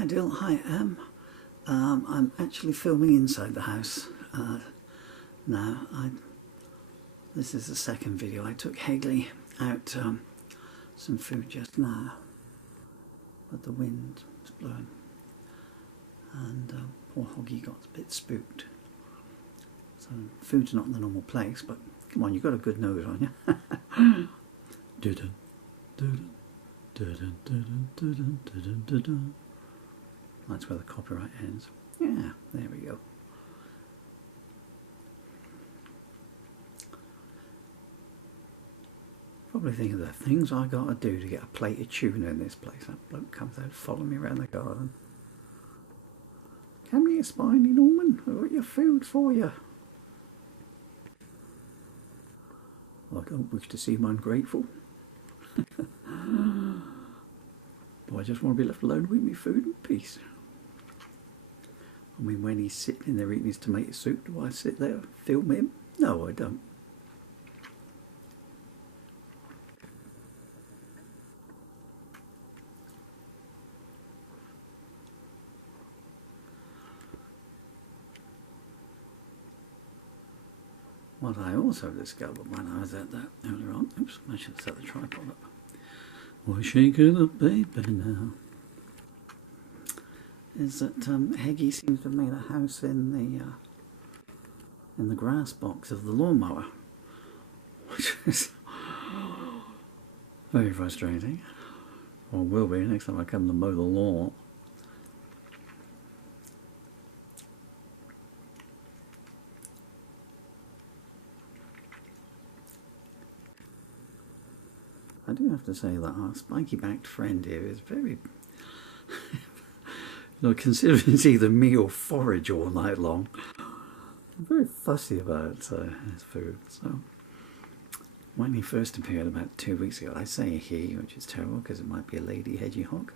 Hi Dill, hi Em. I'm actually filming inside the house now. This is the second video. I took Hegley out some food just now, but the wind was blowing and poor Hoggy got a bit spooked. So food's not in the normal place, but come on, you've got a good nose on you. That's where the copyright ends. Yeah, there we go. Probably think of the things I got to do to get a plate of tuna in this place. That bloke comes out following me around the garden. Come here, Spiny Norman. I've got your food for you. I don't wish to seem ungrateful. But I just want to be left alone with me food in peace. I mean, when he's sitting in there eating his tomato soup, do I sit there and film him? No, I don't. What I also discovered when I was at that earlier on, oops, I should have set the tripod up. Why shake it up, baby, now? Is that Heggy seems to have made a house in the grass box of the lawnmower, which is very frustrating. Or will be next time I come to mow the lawn. I do have to say that our spiky-backed friend here is very, considering it's either me or forage all night long, I'm very fussy about his food. So when he first appeared about 2 weeks ago, I say he, which is terrible because it might be a lady hedgehog,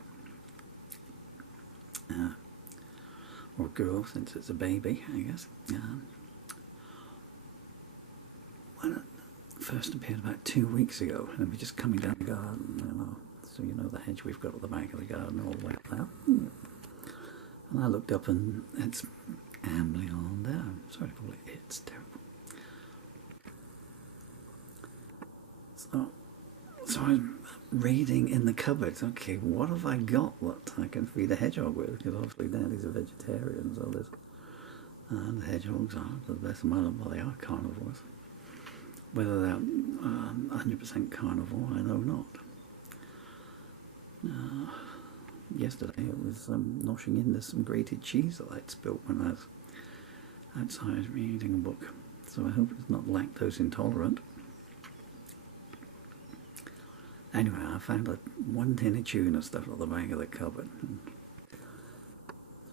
or a girl since it's a baby, I guess. When it first appeared about 2 weeks ago, and we're just coming down the garden, so the hedge we've got at the back of the garden all the way up there. And I looked up and it's ambling on down. Sorry to call it it's terrible. So I'm reading in the cupboards, okay, what have I got that I can feed a hedgehog with? Because obviously Daddy's a vegetarian, so there's, and the hedgehogs are, to the best of my knowledge, well, they are carnivores. Whether they're 100% carnivore, I know not. Yesterday it was noshing into some grated cheese that I'd spilt when I was outside reading a book. So I hope it's not lactose intolerant. Anyway, I found one tin of tuna stuffed at the back of the cupboard. And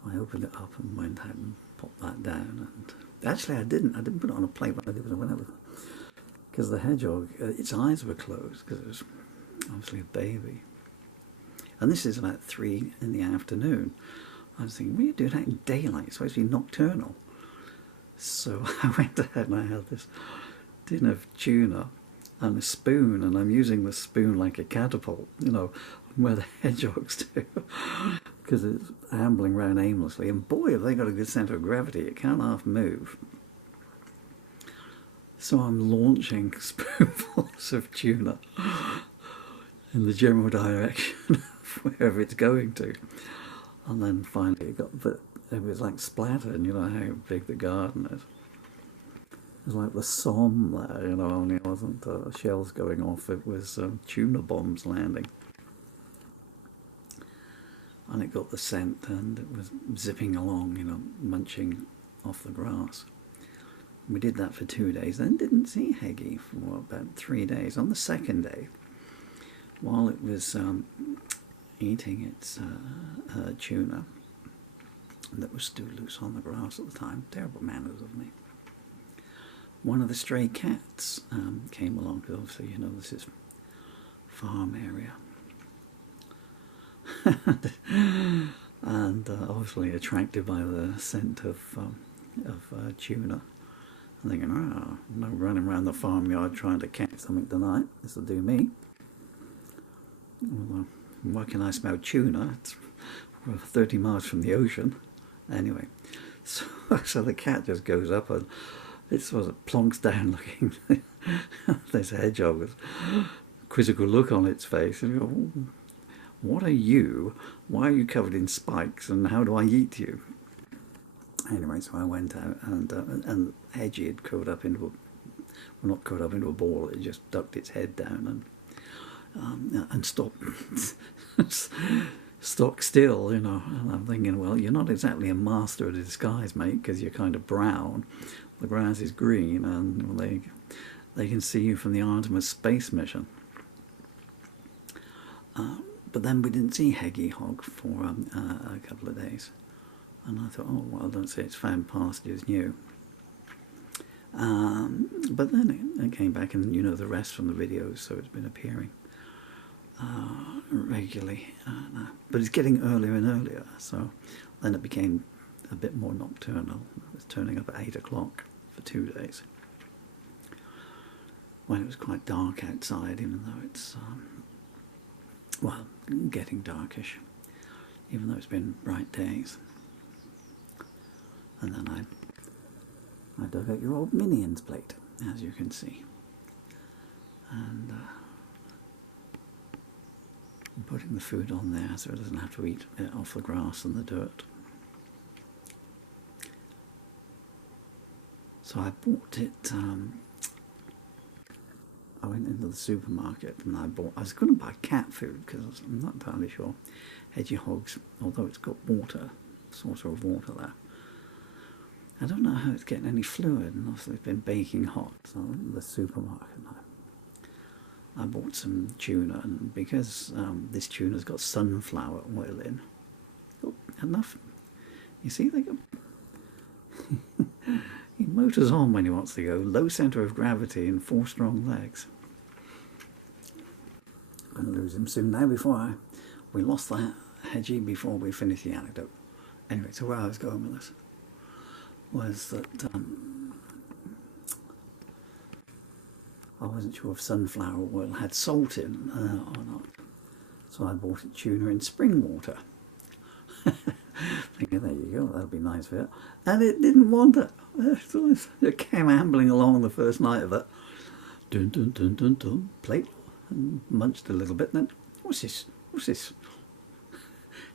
so I opened it up and went out and popped that down. And actually I didn't put it on a plate, but I did when I was, because the hedgehog, its eyes were closed because it was obviously a baby. And this is about 3 in the afternoon. I was thinking, what are you doing out in daylight? It's supposed to be nocturnal. So I went ahead and I had this tin of tuna and a spoon, and I'm using the spoon like a catapult, where the hedgehogs do, because it's ambling around aimlessly. And boy, have they got a good centre of gravity. It can't half move. So I'm launching spoonfuls of tuna in the general direction of wherever it's going to. And then finally it was like splattered, you know how big the garden is. It was like the Somme there, only it wasn't shells going off, it was tuna bombs landing. And it got the scent and it was zipping along, munching off the grass. We did that for 2 days, then didn't see Heggy for about 3 days. On the second day, while it was eating its tuna that was still loose on the grass at the time, terrible manners of me, one of the stray cats came along, because obviously, this is farm area. And obviously attracted by the scent of tuna. I'm thinking, I'm not running around the farmyard trying to catch something tonight. This will do me. Well, why can I smell tuna? It's we're 30 miles from the ocean. Anyway, so, so the cat just goes up and it sort of plonks down looking. This hedgehog with a quizzical look on its face. And you go, what are you? Why are you covered in spikes? And how do I eat you? Anyway, so I went out and Hedgie had curled up into well, not curled up into a ball. It just ducked its head down and stopped. Stock still, you know, and I'm thinking, well, you're not exactly a master of disguise, mate, because you're kind of brown. The grass is green, and they can see you from the Artemis space mission. But then we didn't see Hedgehog for a couple of days, and I thought, oh well, don't say it's found pastures new. But then it came back, and you know the rest from the videos, so it's been appearing regularly, but it's getting earlier and earlier, so then it became a bit more nocturnal. It was turning up at 8 o'clock for 2 days when it was quite dark outside, even though it's well, getting darkish, even though it's been bright days. And then I dug out your old Minions plate, as you can see, and I'm putting the food on there so it doesn't have to eat it off the grass and the dirt. So I bought it, I went into the supermarket and I was going to buy cat food because I'm not entirely sure Hedgehog's, although it's got water, sort of water there, I don't know how it's getting any fluid, and obviously it's been baking hot, so I went to the supermarket and I bought some tuna, and because this tuna's got sunflower oil in, oh, enough. You see, they go. He motors on when he wants to go. Low centre of gravity and 4 strong legs. I'm going to lose him soon now. We lost that Hedgie before we finished the anecdote. Anyway, so where I was going with this was that I wasn't sure if sunflower oil had salt in or not, so I bought it tuna in spring water. Thinking, there you go, that'll be nice for it. And it didn't want it. It came ambling along the first night of it. Dun dun dun dun dun, plate, and munched a little bit, and then, what's this? What's this?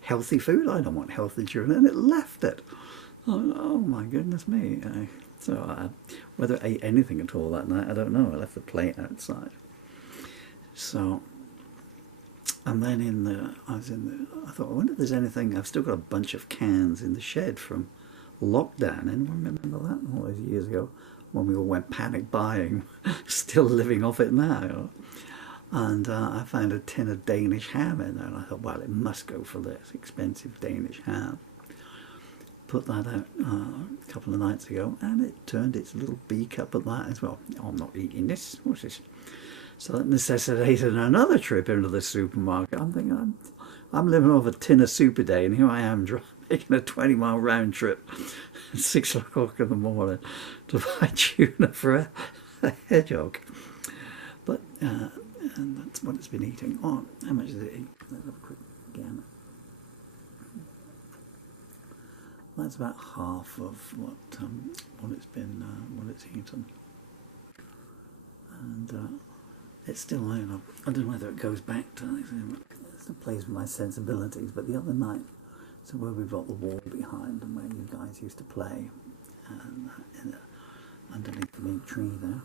Healthy food? I don't want healthy tuna, and it left it. Oh my goodness me. So whether it ate anything at all that night, I don't know. I left the plate outside. So, and then I thought, I wonder if there's anything. I've still got a bunch of cans in the shed from lockdown. Anyone remember that? All those years ago when we all went panic buying, still living off it now. And I found a tin of Danish ham in there, and I thought, well, it must go for this expensive Danish ham. Put that out a couple of nights ago, and it turned its little beak up at that as well. Oh, I'm not eating this. What's this? So that necessitated another trip into the supermarket. I'm thinking, I'm living off a tin of soup a day, and here I am making a 20-mile round trip at 6 o'clock in the morning to buy tuna for a hedgehog. But and that's what it's been eating. Oh, how much did it eat? Let's have a quick gander. That's about half of what it's eaten, and it's still, I don't know whether it goes back to it's a place with my sensibilities. But the other night, so where we've got the wall behind and where you guys used to play, and underneath the big tree there,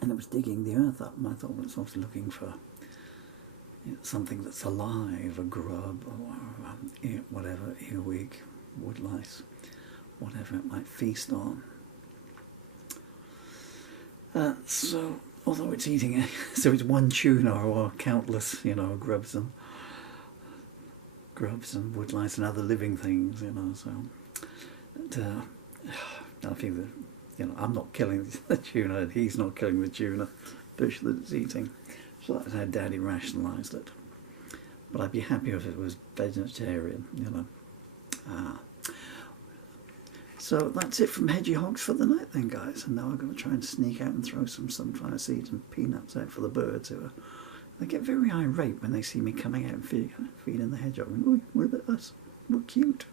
and it was digging the earth up, and I thought, well, it's obviously looking for something that's alive, a grub or whatever, earwig, woodlice, whatever it might feast on. So, although it's eating so it's one tuna or countless, grubs and woodlice and other living things, so I think that, I'm not killing the tuna, and he's not killing the tuna fish that it's eating. So that's how Daddy rationalised it. But I'd be happier if it was vegetarian, So that's it from Hedgehogs for the night then, guys. And now I'm going to try and sneak out and throw some sunflower seeds and peanuts out for the birds who are They get very irate when they see me coming out and feeding the hedgehog. And, "Oi, what about us? We're cute."